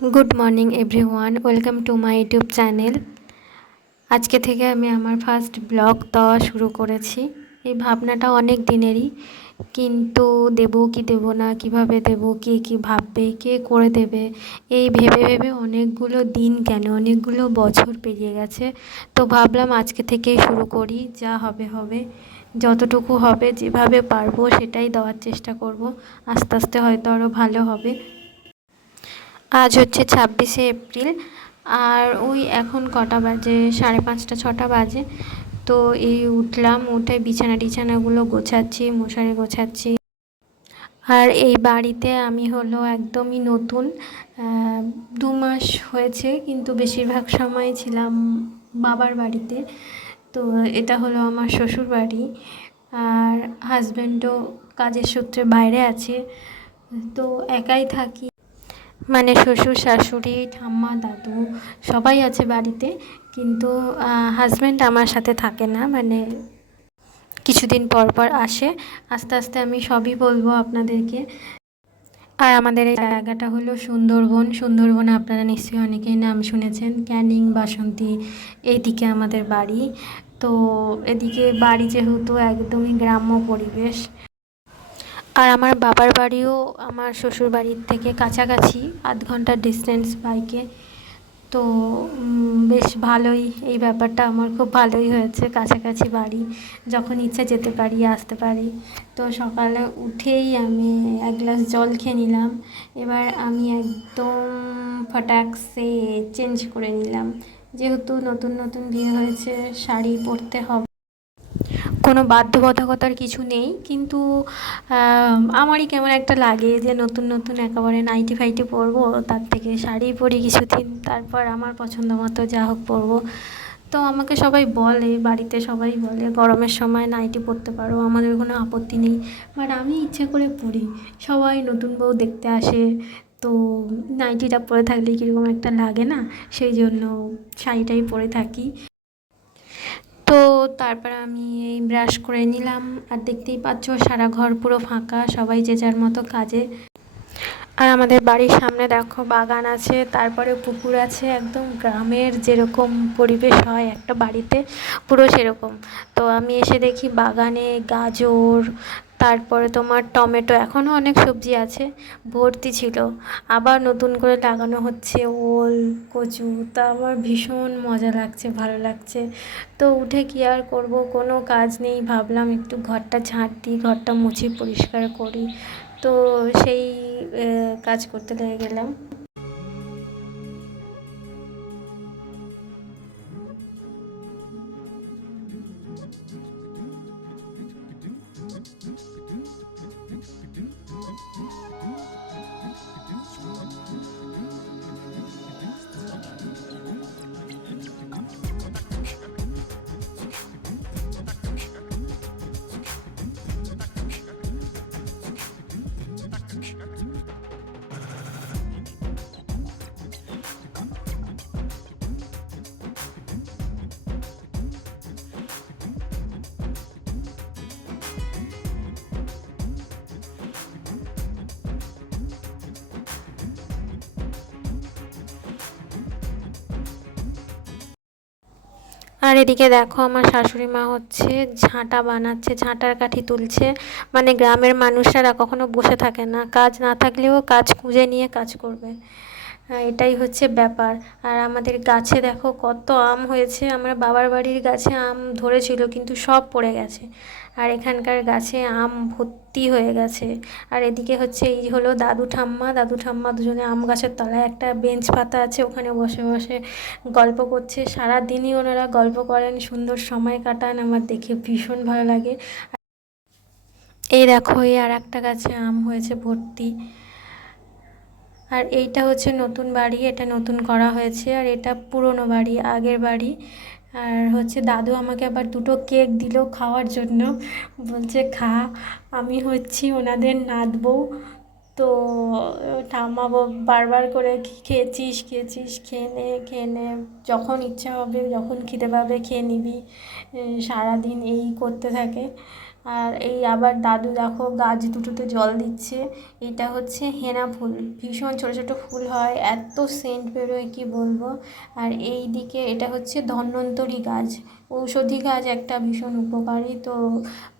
Good morning everyone, welcome to my YouTube channel. আজকে থেকে আমি আমার ফার্স্ট ব্লগ দেওয়া শুরু করেছি। এই ভাবনাটা অনেক দিনেরই, কিন্তু দেবো কি দেবো না, কিভাবে দেবো, কে কী ভাববে, কে করে দেবে, এই ভেবে ভেবে অনেকগুলো দিন কেন অনেকগুলো বছর পেরিয়ে গেছে। তো ভাবলাম আজকে থেকেই শুরু করি, যা হবে হবে, যতটুকু হবে যেভাবে পারবো সেটাই দেওয়ার চেষ্টা করব। আস্তে আস্তে হয়তো আরও ভালো হবে। আজ হচ্ছে 26শে এপ্রিল, আর ওই এখন কটা বাজে, 5:30-6টা বাজে। তো এই উঠলাম, উঠে বিছানাগুলো গোছাচ্ছি, মশারি গোছাচ্ছি। আর এই বাড়িতে আমি হলো একদমই নতুন, 2 মাস হয়েছে, কিন্তু বেশিরভাগ সময় ছিলাম বাবার বাড়িতে। তো এটা হলো আমার শ্বশুর বাড়ি। আর হাজব্যান্ডও কাজের সূত্রে বাইরে আছে, তো একাই থাকি। মানে শ্বশুর শাশুড়ি ঠাম্মা দাদু সবাই আছে বাড়িতে, কিন্তু হাজব্যান্ড আমার সাথে থাকে না, মানে কিছুদিন পর পর আসে। আস্তে আস্তে আমি সবই বলবো আপনাদেরকে। আর আমাদের এই জায়গাটা হলো সুন্দরবন। সুন্দরবনে আপনারা নিশ্চয়ই অনেকেই নাম শুনেছেন, ক্যানিং, বাসন্তী, এইদিকে আমাদের বাড়ি। তো এদিকে বাড়ি যেহেতু একদমই গ্রাম্য পরিবেশ। আর আমার বাবার বাড়িও আমার শ্বশুর বাড়ির থেকে কাছাকাছি, 1/2 ঘন্টার ডিস্টেন্স বাইকে। তো বেশ ভালোই, এই ব্যাপারটা আমার খুব ভালোই হয়েছে, কাছাকাছি বাড়ি, যখন ইচ্ছা যেতে পারি, আসতে পারি। তো সকালে উঠেই আমি 1 গ্লাস জল খেয়ে নিলাম। এবার আমি একদম ফটাকসে চেঞ্জ করে নিলাম, যেহেতু নতুন নতুন বিয়ে হয়েছে, শাড়ি পরতে হবে। কোনো বাধ্যবাধকতার কিছু নেই, কিন্তু আমারই কেমন একটা লাগে যে নতুন নতুন একেবারে নাইটি ফাইটি পরবো, তার থেকে শাড়ি পরি কিছুদিন, তারপর আমার পছন্দ মতো যা হোক পরবো। তো আমাকে সবাই বলে, বাড়িতে সবাই বলে গরমের সময় নাইটি পরতে পারো, আমাদের কোনো আপত্তি নেই। বাট আমি ইচ্ছে করে পরি, সবাই নতুন বউ দেখতে আসে, তো নাইটিটা পরে থাকলে কীরকম একটা লাগে না, সেই জন্য শাড়িটাই পরে থাকি। তো তারপর আমি এই ব্রাশ করে নিলাম, আর দেখতেই পাচ্ছ সারা ঘর পুরো ফাঁকা, সবাই যে যার মতো কাজে। আর আমাদের বাড়ির সামনে দেখো বাগান আছে, তারপরে পুকুর আছে, একদম গ্রামের যেরকম পরিবেশ হয় একটা বাড়িতে, পুরো সেরকম। তো আমি এসে দেখি বাগানে গাজর, তারপরে তোমার টমেটো, এখনও অনেক সবজি আছে, ভর্তি ছিল। আবার নতুন করে লাগানো হচ্ছে ওল, কচু। তা আমার ভীষণ মজা লাগছে, ভালো লাগছে। তো উঠে কি আর করব, কোনো কাজ নেই, ভাবলাম একটু ঘরটা ঝাঁট দিই, ঘরটা মুছি পরিষ্কার করি। তো সেই কাজ করতে লেগে গেলাম। আর এদিকে দেখো আমার শাশুড়ি মা হচ্ছে ঝাঁটা বানাচ্ছে, ঝাঁটার কাঠি তুলছে। মানে গ্রামের মানুষরা কখনো বসে থাকে না, কাজ না থাকলেও কাজ খুঁজে নিয়ে কাজ করবে, এটাই হচ্ছে ব্যাপার। আর আমাদের গাছে দেখো কত আম হয়েছে, আমার বাবার বাড়ির গাছে আম ধরেছিল কিন্তু সব পড়ে গেছে, আর এখানকার গাছে আম ভর্তি হয়ে গেছে। আর এদিকে হচ্ছে এই হলো দাদু ঠাম্মা দুজনে আম গাছের তলায় একটা বেঞ্চ পাতা আছে, ওখানে বসে বসে গল্প করছে। সারা দিনই ওনারা গল্প করেন, সুন্দর সময় কাটান, আমার দেখে ভীষণ ভালো লাগে। এই দেখো এই আর একটা গাছে আম হয়েছে ভর্তি। আর এইটা হচ্ছে নতুন বাড়ি, এটা নতুন করা হয়েছে, আর এটা পুরনো বাড়ি, আগের বাড়ি। আর হচ্ছে দাদু আমাকে আবার 2টো কেক দিল খাওয়ার জন্য, বলছে খা। আমি হচ্ছি ওনাদের নাত বউ। তো ঠাম্মা বারবার করে খেয়েছিস খেয়েছিস, খেয়ে নে, যখন ইচ্ছা হবে, যখন খিদে পাবে খেয়ে নিবি। সারাদিন এই করতে থাকে। আর এই আবার দাদু দেখো গাছ দুটোতে জল দিচ্ছে। এটা হচ্ছে হেনা ফুল, ভীষণ ছোটো ছোটো ফুল হয়, এত সেন্ট বেরোয় কি বলবো। আর এই দিকে এটা হচ্ছে ধন্বন্তরী গাছ, ঔষধি গাছ একটা, ভীষণ উপকারী। তো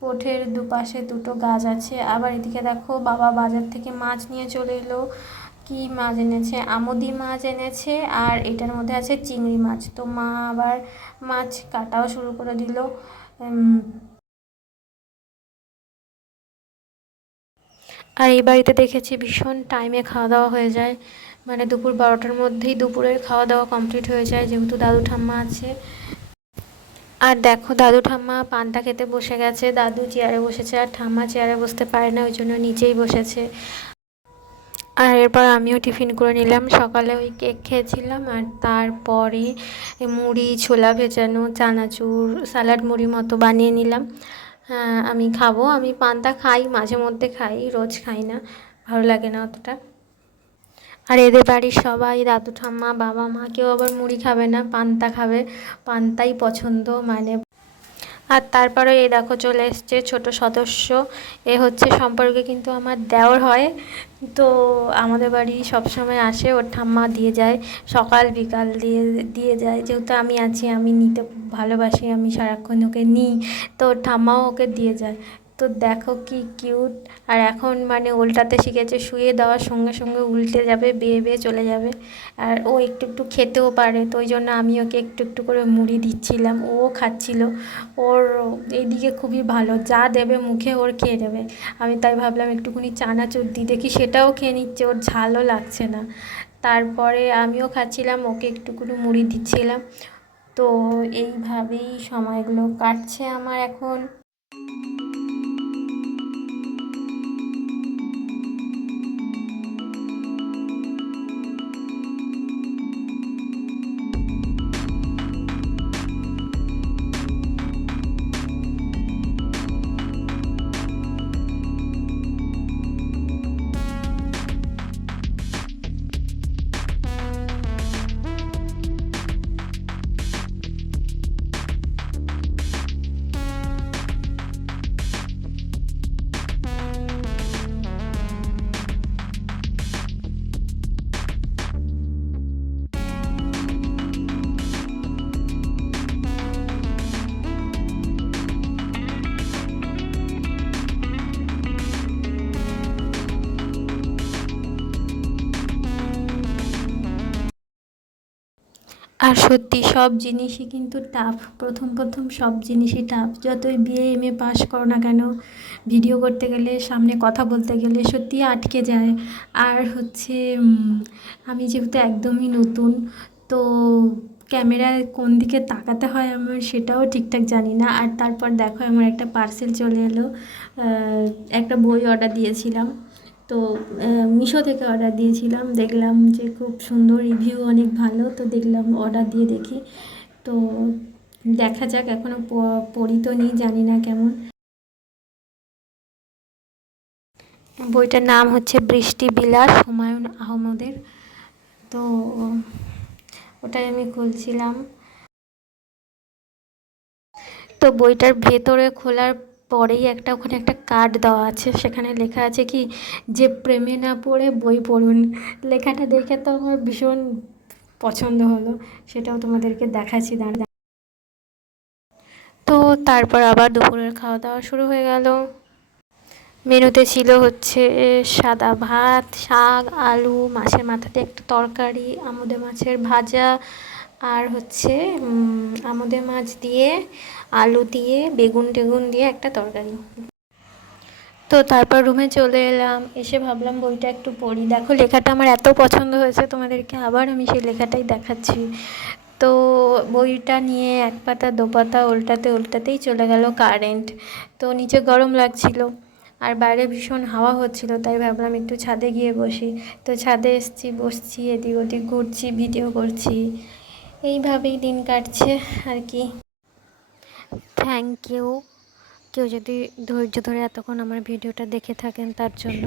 পথের দুপাশে দুটো গাছ আছে। আবার এদিকে দেখো বাবা বাজার থেকে মাছ নিয়ে চলে এলো। কি মাছ এনেছে, আমোদি মাছ এনেছে, আর এটার মধ্যে আছে চিংড়ি মাছ। তো মা আবার মাছ কাটাও শুরু করে দিল। আর এই বাড়িতে দেখেছি ভীষণ টাইমে খাওয়া দাওয়া হয়ে যায়, মানে দুপুর 12টার মধ্যেই দুপুরের খাওয়া দাওয়া কমপ্লিট হয়ে যায়, যেহেতু দাদু ঠাম্মা আছে। আর দেখো দাদু ঠাম্মা পান্তা খেতে বসে গেছে, দাদু চেয়ারে বসেছে আর ঠাম্মা চেয়ারে বসতে পারে না, ওই জন্য নিচেই বসেছে। আর এরপর আমিও টিফিন করে নিলাম, সকালে ওই কেক খেয়েছিলাম, আর তারপরে মুড়ি, ছোলা ভেজানো, চানাচুর, স্যালাড মুড়ি মতো বানিয়ে নিলাম। হ্যাঁ আমি খাবো, আমি পান্তা খাই, মাঝে মধ্যে খাই, রোজ খাই না, ভালো লাগে না অতটা। আর এদের বাড়ির সবাই, দাদু ঠাম্মা, বাবা মা, কেউ আবার মুড়ি খাবে না, পান্তা খাবে, পান্তাই পছন্দ মানে। আর তারপরে এই দেখো চলে এসছে ছোট সদস্য, এ হচ্ছে সম্পর্কে কিন্তু আমার দেওর হয়। তো আমাদের বাড়ি সবসময় আসে, ওর ঠাম্মা দিয়ে যায়, সকাল বিকাল দিয়ে দিয়ে যায়, যেহেতু আমি আছি, আমি নিতে খুব ভালোবাসি, আমি সারাক্ষণ ওকে নিই, তো ওর ঠাম্মাও ওকে দিয়ে যায়। তো দেখো কি কিউট। আর এখন মানে উল্টাতে শিখেছে, শুয়ে দেওয়ার সঙ্গে সঙ্গে উল্টে যাবে, বেয়ে বেয়ে চলে যাবে। আর ও একটু একটু খেতেও পারে, তো ওই জন্য আমি ওকে একটু একটু করে মুড়ি দিচ্ছিলাম, ও খাচ্ছিল। ওর এইদিকে খুবই ভালো, যা দেবে মুখে ওর খেয়ে নেবে। আমি তাই ভাবলাম একটুখানি চানাচুর দিই, দেখি সেটাও খেয়ে নিচ্ছে, ওর ঝালও লাগছে না। তারপরে আমিও খাচ্ছিলাম, ওকে একটুকুনি মুড়ি দিচ্ছিলাম। তো এইভাবেই সময়গুলো কাটছে আমার এখন। আর সত্যি সব জিনিসই কিন্তু টাফ, প্রথম প্রথম সব জিনিসই টাফ, যতই বিএ এমএ পাস করো না কেন, ভিডিও করতে গেলে, সামনে কথা বলতে গেলে সত্যি আটকে যায়। আর হচ্ছে আমি যেহেতু একদমই নতুন, তো ক্যামেরায় কোন দিকে তাকাতে হয় আমার সেটাও ঠিকঠাক জানি না। আর তারপর দেখো আমার একটা পার্সেল চলে এলো, একটা বই অর্ডার দিয়েছিলাম, তো মিশো থেকে অর্ডার দিয়েছিলাম, দেখলাম যে খুব সুন্দর, রিভিউ অনেক ভালো, তো দেখলাম অর্ডার দিয়ে দেখি। তো দেখা যাক, এখনও পড়ি তো নি, জানি না কেমন। বইটার নাম হচ্ছে বৃষ্টি বিলাস, হুমায়ুন আহমেদের। তো ওটাই আমি খুলছিলাম। তো বইটার ভেতরে খোলার পরেই একটা ওখানে একটা কার্ড দেওয়া আছে, সেখানে লেখা আছে কি, যে প্রেমে না পড়ে বই পড়ুন। লেখাটা দেখে তো আমার ভীষণ পছন্দ হলো, সেটাও তোমাদেরকে দেখাচ্ছি দাঁড়া। তো তারপর আবার দুপুরের খাওয়া দাওয়া শুরু হয়ে গেল। মেনুতে ছিল হচ্ছে সাদা ভাত, শাক, আলু, মাছের মাথাতে একটা তরকারি, আমুদে মাছের ভাজা, আর হচ্ছে আমুদে মাছ দিয়ে, আলু দিয়ে, বেগুন টেগুন দিয়ে একটা তরকারি। তো তারপর রুমে চলে এলাম, এসে ভাবলাম বইটা একটু পড়ি। দেখো লেখাটা আমার এত পছন্দ হয়েছে, তোমাদেরকে আবার আমি সেই লেখাটাই দেখাচ্ছি। তো বইটা নিয়ে এক পাতা দু পাতা উল্টাতে উল্টাতেই চলে গেল কারেন্ট। তো নিচে গরম লাগছিল, আর বাইরে ভীষণ হাওয়া হচ্ছিল, তাই ভাবলাম একটু ছাদে গিয়ে বসি। তো ছাদে এসছি, বসছি, এদিক ওদিক ঘুরছি, ভিডিও করছি, এইভাবেই দিন কাটছে আর কি। থ্যাংক ইউ, কেউ যদি ধৈর্য ধরে এতক্ষণ আমার ভিডিওটা দেখে থাকেন তার জন্য।